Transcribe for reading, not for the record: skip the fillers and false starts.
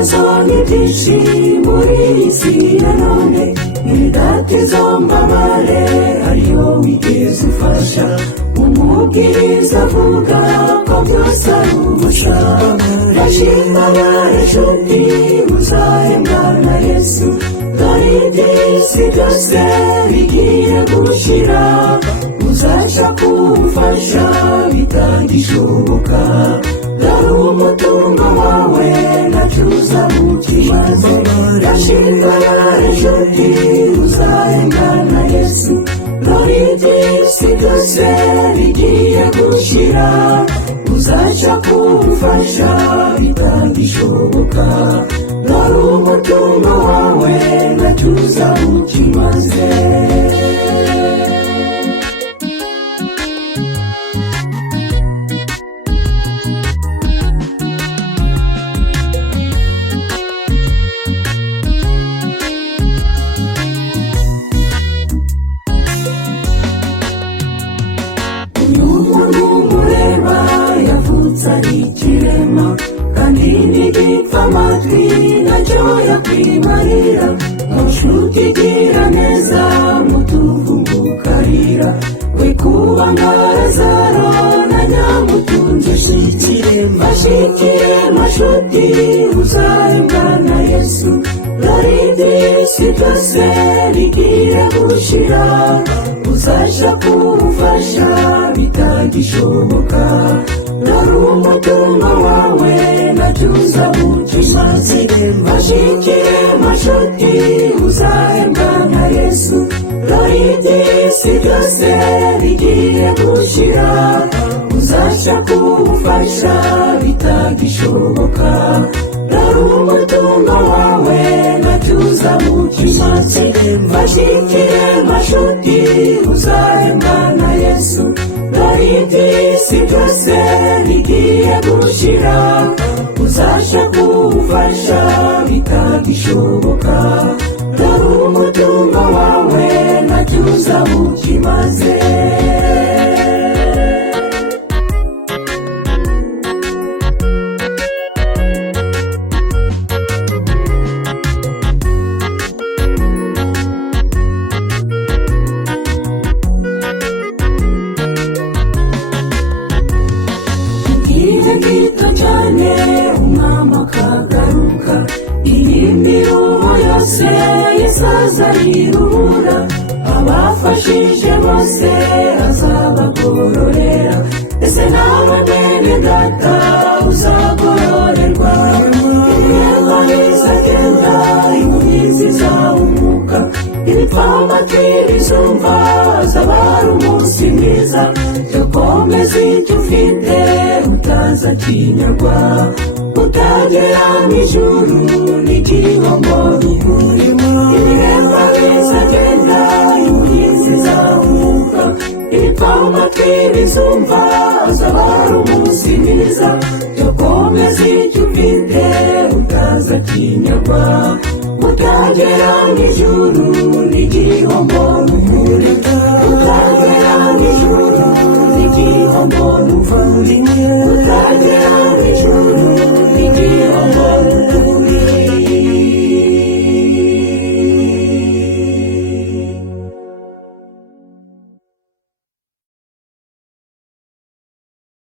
ibibazo ni byinshi muri iyi si ya none, ntibidatiza mbabare ariyo wigeze ufasha. Umubwiriza avuga ko byose ari ubusa, ndashimana inshuti uzahembwa na Yesu. Dore iby'isi byose bigiye gushira, uzaca kumufasha bitagishoboka. Dore umutungo wawe ntacyo uzamukimaze, ndashimana inshuti uzahembwa na Yesu. Dore iby'isi byose bigiye gushira, uzaca kumufasha bitagishoboka. Dore umutungo wawe ntacyo uzamukimaze. Umuntu mureba yavutse ari ikirema, kandi ntigipfa amatwi ntacyo yakwimarira. Mushuti gira neza mutuvungukarira, we kuba nka Lazaro na Nyamutunzi. Bashikire mashuti uzahembwa na Yesu. Dore iby'isi byose bigiye gushira, uzaca kumufasha bitagishoboka. Dore umutungo wawe ntacyo uzamukimaze, bashikire mashuti uzahembwa na Yesu. Dore iby'isi byose bigiye gushira, uzaca kumufasha bitagishoboka. Dore umutungo wawe ntacyo uzamukimaze, bashikire mashuti uzahembwa na Yesu. Dore iby'isi byose bigiye gushira, uzaca kumufasha bitagishoboka. Dore umutungo wawe ntacyo uzamukimaze. Igihe gito cyane umwami akagaruka, imiruho yose Yesu azayirura. Abafashije bose azabagororera, ese nawe bene data uzagororerwa. Ibirego bizagenda, impumyi zizahumuka, ibipfamatwi bizumva, azaba ari umunsi mwiza. Cyo komeza icyo ufite utazakinyagwa, utagera mu ijuru n'igihombo bikurimo. Ibirego bizagenda, impumyi zizahumuka, ibipfamatwi bizumva, azaba ari umunsi mwiza. Cyo komeza icyo ufite utazakinyagwa, utagera mu ijuru n'igihombo bikurimo. Utagera mu ijuru n'igihombo bikurimo. Utagera mu ijuru